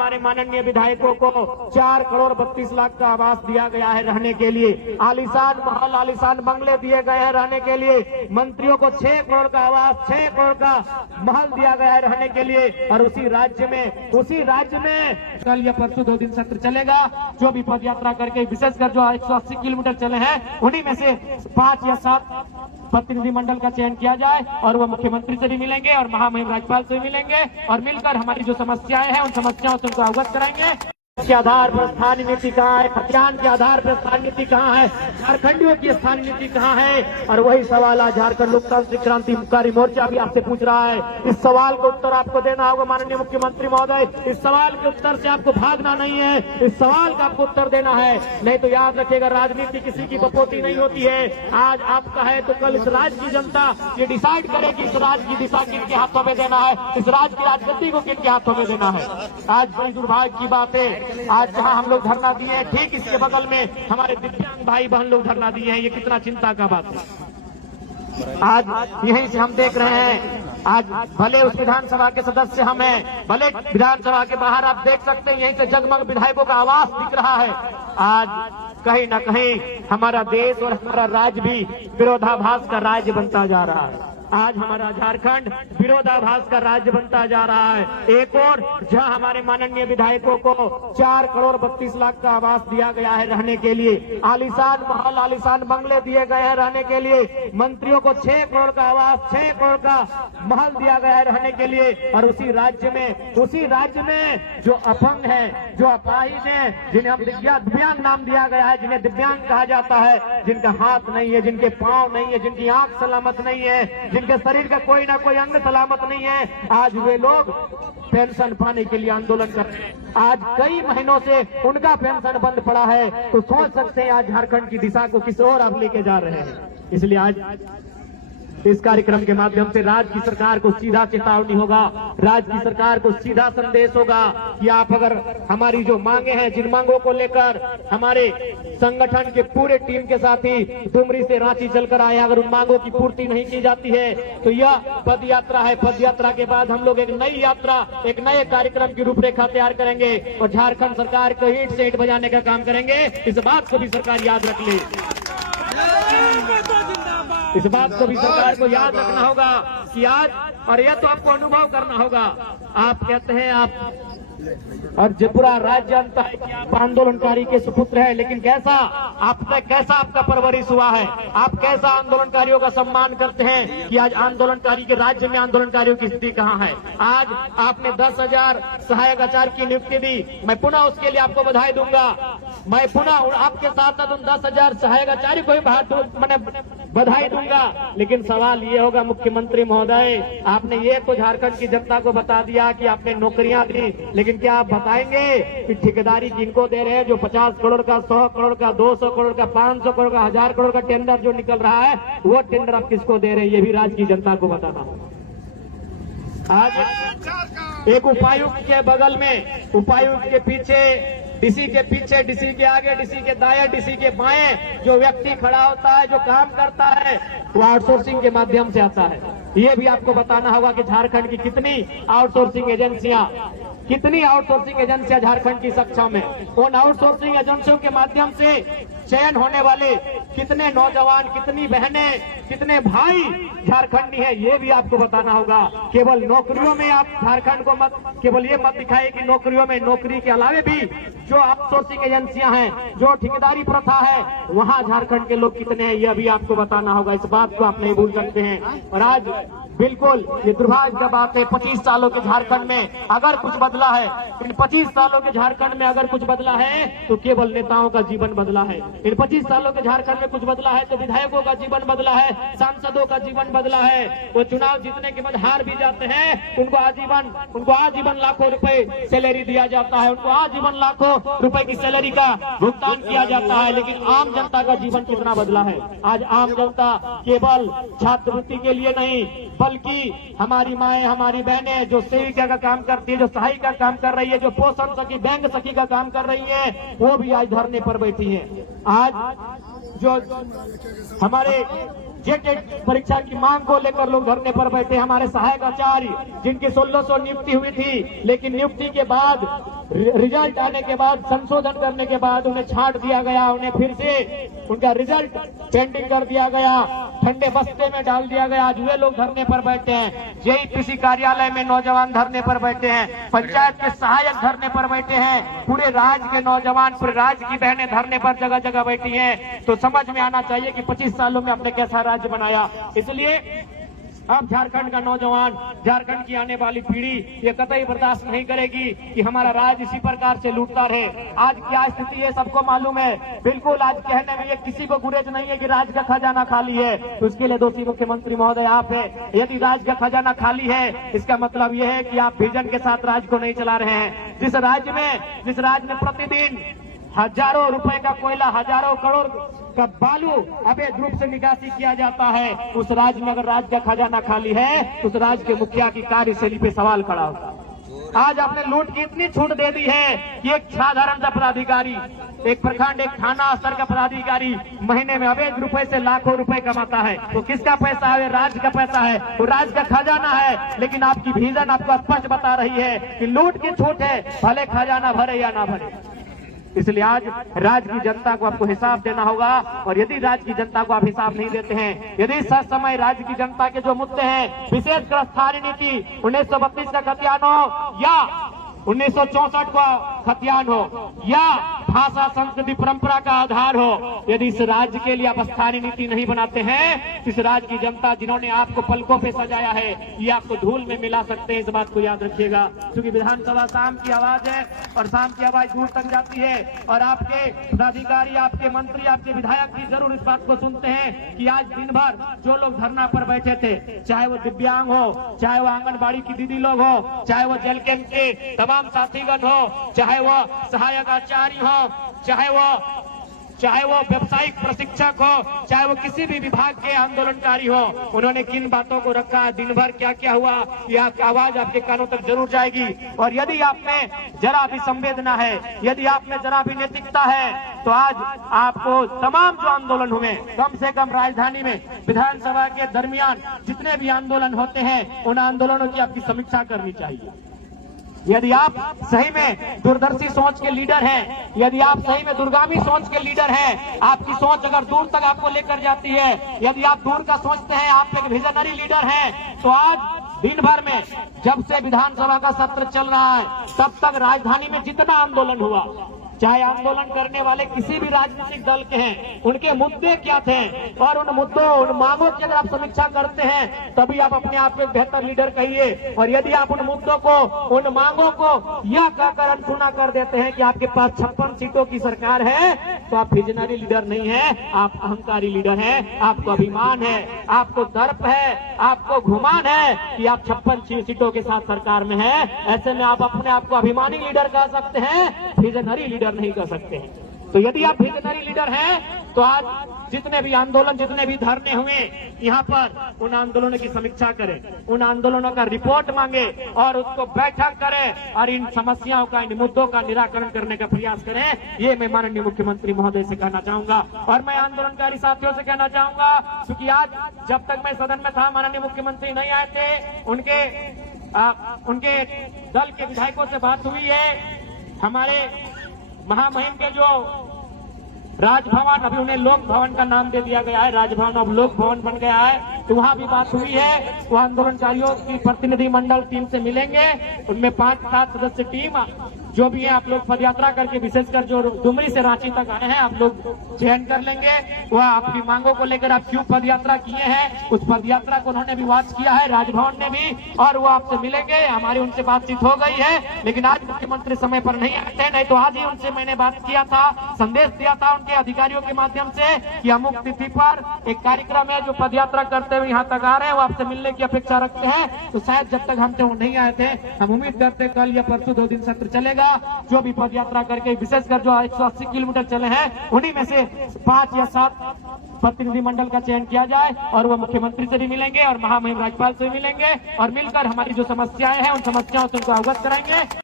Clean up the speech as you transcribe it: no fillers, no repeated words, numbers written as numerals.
हमारे माननीय विधायकों को 4 करोड़ 32 लाख का आवास दिया गया है रहने के लिए, आलीशान महल आलीशान बंगले दिए गए हैं रहने के लिए, मंत्रियों को 6 करोड़ का आवास 6 करोड़ का महल दिया गया है रहने के लिए। और उसी राज्य में कल या परसों 2 दिन सत्र चलेगा। जो भी पद यात्रा करके विशेषकर जो 180 किलोमीटर चले हैं उन्हीं में से 5 या 7 प्रतिनिधिमंडल का चयन किया जाए और वो मुख्यमंत्री से भी मिलेंगे और महामहिम राज्यपाल से भी मिलेंगे और मिलकर हमारी जो समस्याएं हैं उन समस्याओं से उनको अवगत कराएंगे। के आधार पर स्थानीय नीति कहाँ है, खतियान के आधार पर स्थानीय नीति कहाँ है, झारखंडियों की स्थानीय नीति कहाँ है। और वही सवाल आज झारखंड लोकतांत्रिक क्रांतिकारी मोर्चा भी आपसे पूछ रहा है। इस सवाल का उत्तर आपको देना होगा माननीय मुख्यमंत्री महोदय। इस सवाल के उत्तर से आपको भागना नहीं है, इस सवाल का आपको उत्तर देना है। नहीं तो याद रखिएगा, राजनीति किसी की बपोती नहीं होती है। आज आपका है तो कल इस राज्य की जनता ये डिसाइड करेगी इस राज्य की दिशा किनके हाथों में देना है, इस राज्य की राजगद्दी को किनके हाथों में देना है। आज बड़ी दुर्भाग्य की बात है, आज जहां हम लोग धरना दिए हैं ठीक इसके बगल में हमारे दिव्यांग भाई बहन लोग धरना दिए हैं। ये कितना चिंता का बात है। आज यहीं से हम देख रहे हैं, आज भले उस विधानसभा के सदस्य हम हैं, भले विधानसभा के बाहर आप देख सकते हैं यहीं से जगमग विधायकों का आवास दिख रहा है। आज कहीं न कहीं हमारा देश और हमारा राज्य भी विरोधाभास का राज्य बनता जा रहा है। आज हमारा झारखंड विरोधाभास का राज्य बनता जा रहा है। एक और जहां हमारे माननीय विधायकों को 4 करोड़ 32 लाख का आवास दिया गया है रहने के लिए, आलीशान महल आलीशान बंगले दिए गए हैं रहने के लिए, मंत्रियों को 6 करोड़ का आवास 6 करोड़ का महल दिया गया है रहने के लिए। और उसी राज्य में जो अपंग है, जो अपाहिज है, जिन्हें हम दिव्यांग नाम दिया गया है, जिन्हें दिव्यांग कहा जाता है, जिनका हाथ नहीं है, जिनके पांव नहीं है, जिनकी आंख सलामत नहीं है, जिनके शरीर का कोई ना कोई अंग सलामत नहीं है, आज वे लोग पेंशन पाने के लिए आंदोलन कर रहे हैं। आज कई महीनों से उनका पेंशन बंद पड़ा है। तो सोच सकते हैं आज झारखंड की दिशा को किस ओर आप लेके जा रहे हैं। इसलिए आज इस कार्यक्रम के माध्यम से राज्य की सरकार को सीधा चेतावनी होगा, राज्य की सरकार को सीधा संदेश होगा कि आप अगर हमारी जो मांगे हैं, जिन मांगों को लेकर हमारे संगठन के पूरे टीम के साथ ही डुमरी से रांची चलकर आए, अगर उन मांगों की पूर्ति नहीं की जाती है तो यह पद यात्रा है। पद यात्रा के बाद हम लोग एक नई यात्रा, एक नए कार्यक्रम की रूपरेखा तैयार करेंगे और झारखंड सरकार को ईंट से ईंट बजाने का काम करेंगे। इस बात को भी सरकार याद रख ले, इस बात को भी सरकार को याद रखना होगा कि आज, और यह तो आपको अनुभव करना होगा। आप कहते हैं आप और जो पूरा राज्य जानता है कि आप आंदोलनकारी के सुपुत्र है, लेकिन कैसा आपका परवरिश हुआ है, आप कैसा आंदोलनकारियों का सम्मान करते हैं कि आज आंदोलनकारी के राज्य में आंदोलनकारियों की स्थिति कहाँ है। आज आपने 10,000 सहायक आचार्य की नियुक्ति दी, मैं पुनः उसके लिए आपको बधाई दूंगा। मैं पुनः आपके साथ उन 10,000 सहायक आचार्य को भी बधाई दूंगा। लेकिन सवाल ये होगा मुख्यमंत्री महोदय, आपने ये तो झारखंड की जनता को बता दिया कि आपने नौकरियां दी, लेकिन क्या आप बताएंगे कि ठेकेदारी किनको दे रहे हैं? जो 50 करोड़ का, 100 करोड़ का, 200 करोड़ का, 500 करोड़ का, 1000 करोड़ का टेंडर जो निकल रहा है, वो टेंडर आप किसको दे रहे हैं? ये भी राज्य की जनता को बताना। आज एक उपायुक्त के बगल में, उपायुक्त के पीछे, डीसी के पीछे, डीसी के आगे, डीसी के दाएं, डीसी के बाएं जो व्यक्ति खड़ा होता है, जो काम करता है, वो आउटसोर्सिंग के माध्यम से आता है। ये भी आपको बताना होगा कि झारखंड की कितनी आउटसोर्सिंग एजेंसियां झारखंड की सक्षम है। उन आउटसोर्सिंग एजेंसियों के माध्यम से चयन होने वाले कितने नौजवान, कितनी बहनें, कितने भाई झारखंडी है, ये भी आपको बताना होगा। केवल नौकरियों में आप झारखंड को केवल ये मत दिखाए कि नौकरियों में, नौकरी के अलावे भी जो आउटसोर्सिंग एजेंसियां हैं, जो ठेकेदारी प्रथा है, वहां झारखंड के लोग कितने हैं, यह भी आपको बताना होगा। इस बात को आप नहीं भूल सकते हैं। और आज बिल्कुल ये दुर्भाग्य की बात है, 25 सालों के झारखंड में अगर कुछ बदला है, इन 25 सालों के झारखंड में अगर कुछ बदला है तो केवल नेताओं का जीवन बदला है। इन 25 सालों के झारखंड में कुछ बदला है तो विधायकों का जीवन बदला है, सांसदों का जीवन बदला है। वो चुनाव जीतने के बाद हार भी जाते हैं, उनको आजीवन लाखों रुपए सैलरी दिया जाता है, उनको आजीवन लाखों रुपए की सैलरी का भुगतान किया जाता है। लेकिन आम जनता का जीवन कितना बदला है? आज आम जनता केवल छात्रवृत्ति के लिए नहीं, बल्कि हमारी माएं, हमारी बहनें जो सेविका का काम करती है, जो सहायिका काम कर रही है, जो पोषण सखी, बैंक सखी का काम कर रही है, वो भी आज धरने पर बैठी है। आज जो हमारे जेटेट परीक्षा की मांग को लेकर लोग धरने पर बैठे। हमारे सहायक आचार्य जिनकी 1600 नियुक्ति हुई थी, लेकिन नियुक्ति के बाद रिजल्ट आने के बाद संशोधन करने के बाद उन्हें छांट दिया गया, उन्हें फिर से उनका रिजल्ट पेंडिंग कर दिया गया, ठंडे बस्ते में डाल दिया गया। आज वे लोग धरने पर बैठे हैं। जेईपीसी कार्यालय में नौजवान धरने पर बैठे हैं, पंचायत के सहायक धरने पर बैठे हैं, पूरे राज्य के नौजवान, पूरे राज्य की बहनें धरने पर जगह जगह बैठी हैं। तो समझ में आना चाहिए कि 25 सालों में अपने कैसा राज्य बनाया। इसलिए अब झारखंड का नौजवान, झारखंड की आने वाली पीढ़ी ये कतई बर्दाश्त नहीं करेगी कि हमारा राज्य इसी प्रकार से लूटता रहे। आज क्या स्थिति है सबको मालूम है। बिल्कुल आज कहने में ये किसी को गुरेज नहीं है कि राज्य का खजाना खाली है, तो उसके लिए दोषी मुख्यमंत्री महोदय आप है। यदि राज्य का खजाना खाली है, इसका मतलब यह है कि आप विजन के साथ राज्य को नहीं चला रहे हैं। जिस राज्य में प्रतिदिन हजारों रुपए का कोयला, हजारों करोड़ का बालू अवैध रूप से निकासी किया जाता है, उस राज्य में अगर राज्य का खजाना खाली है तो उस राज्य के मुखिया की कार्यशैली पे सवाल खड़ा होगा। आज आपने लूट की इतनी छूट दे दी है कि एक साधारण सा पदाधिकारी, एक प्रखंड, एक थाना स्तर का पदाधिकारी महीने में अवैध रुपए से लाखों रुपए कमाता है। तो किसका पैसा है? राज्य का पैसा है, वो राज्य का खजाना है। लेकिन आपकी विजन आपको स्पष्ट बता रही है कि लूट की छूट है, भले खजाना भरे या ना भरे। इसलिए आज राज्य की जनता को आपको हिसाब देना होगा। और यदि राज्य की जनता को आप हिसाब नहीं देते हैं, यदि सच समय राज्य की जनता के जो मुद्दे हैं, विशेषकर स्थानीय नीति 1932 का खतियान हो या 1964 का खतियान हो या भाषा संस्कृति परंपरा का आधार हो, यदि इस राज्य के लिए आप स्थानीय नीति नहीं बनाते हैं, इस राज्य की जनता जिन्होंने आपको पलकों पे सजाया है, ये आपको धूल में मिला सकते हैं। इस बात को याद रखिएगा, क्योंकि विधानसभा शाम की आवाज है और शाम की आवाज दूर तक जाती है। और आपके पदाधिकारी, आपके मंत्री, आपके विधायक भी जरूर इस बात को सुनते हैं कि आज दिन भर जो लोग धरना पर बैठे थे, चाहे वो दिव्यांग हो, चाहे वो आंगनबाड़ी की दीदी लोग हो, चाहे वो जेल कैंप के तमाम साथीगण हो, चाहे वो सहायक आचार्य हो, चाहे वो व्यवसायिक प्रशिक्षक हो, चाहे वो किसी भी विभाग के आंदोलनकारी हो, उन्होंने किन बातों को रखा, दिन भर क्या क्या हुआ, यह आवाज आपके कानों तक जरूर जाएगी। और यदि आप में जरा भी संवेदना है, यदि आप में जरा भी नैतिकता है, तो आज आपको तमाम जो आंदोलन हुए, कम से कम राजधानी में विधानसभा के दरमियान जितने भी आंदोलन होते हैं, उन आंदोलनों की आपकी समीक्षा करनी चाहिए। यदि आप सही में दूरदर्शी सोच के लीडर हैं, यदि आप सही में दूरगामी सोच के लीडर हैं, आपकी सोच अगर दूर तक आपको लेकर जाती है, यदि आप दूर का सोचते हैं, आप एक विजनरी लीडर हैं, तो आज दिन भर में जब से विधानसभा का सत्र चल रहा है, तब तक राजधानी में जितना आंदोलन हुआ, चाहे आंदोलन करने वाले किसी भी राजनीतिक दल के हैं, उनके मुद्दे क्या थे, और उन मुद्दों, उन मांगों की अगर आप समीक्षा करते हैं, तभी आप अपने आप को एक बेहतर लीडर कहिए। और यदि आप उन मुद्दों को, उन मांगों को यह कहकर अनसुना कर देते हैं कि आपके पास 56 सीटों की सरकार है, तो आप विजनरी लीडर नहीं है, आप अहंकारी लीडर हैं। आपको अभिमान है, आपको दर्प है, आपको घुमान है कि आप 56 सीटों के साथ सरकार में है। ऐसे में आप अपने आप को अभिमानी लीडर कह सकते हैं, विजनरी लीडर नहीं कर सकते हैं। तो यदि आप विजनरी लीडर हैं, तो आज जितने भी आंदोलन, जितने भी धरने हुए यहाँ पर, उन आंदोलनों की समीक्षा करें, उन आंदोलनों का रिपोर्ट मांगे और उसको बैठक करें और इन समस्याओं का, इन मुद्दों का निराकरण करने का प्रयास करें। ये मैं माननीय मुख्यमंत्री महोदय से कहना चाहूंगा। और मैं आंदोलनकारी साथियों से कहना चाहूंगा, क्योंकि आज जब तक मैं सदन में था, माननीय मुख्यमंत्री नहीं आए थे, उनके दल के विधायकों से बात हुई है। हमारे महामहिम के जो राजभवन, अभी उन्हें लोक भवन का नाम दे दिया गया है, राजभवन अब लोक भवन बन गया है, तो वहां भी बात हुई है। वो आंदोलनकारियों की प्रतिनिधि मंडल टीम से मिलेंगे, उनमें 5-7 सदस्य टीम जो भी है, आप लोग पद यात्रा करके, विशेषकर जो डुमरी से रांची तक आए हैं, आप लोग चयन कर लेंगे। वह आपकी मांगों को लेकर आप क्यों पद यात्रा किए हैं, उस पद यात्रा को उन्होंने भी वॉच किया है, राजभवन ने भी, और वो आपसे मिलेंगे। हमारी उनसे बातचीत हो गई है, लेकिन आज मुख्यमंत्री समय पर नहीं आए थे, नहीं तो आज ही उनसे मैंने बात किया था, संदेश दिया था उनके अधिकारियों के माध्यम से कि अमुक तिथि पर एक कार्यक्रम है, जो पद यात्रा करते हुए यहाँ तक आ रहे हैं, वो आपसे मिलने की अपेक्षा रखते हैं। तो शायद जब तक हमसे वो नहीं आए थे, हम उम्मीद करते कल या परसों 2 दिन सत्र चलेगा। जो भी पद यात्रा करके, विशेषकर जो 180 किलोमीटर चले हैं, उन्हीं में से 5 या 7 प्रतिनिधि मंडल का चयन किया जाए और वह मुख्यमंत्री से भी मिलेंगे और महामहिम राज्यपाल से भी मिलेंगे और मिलकर हमारी जो समस्याएं हैं, उन समस्याओं से उनको अवगत कराएंगे।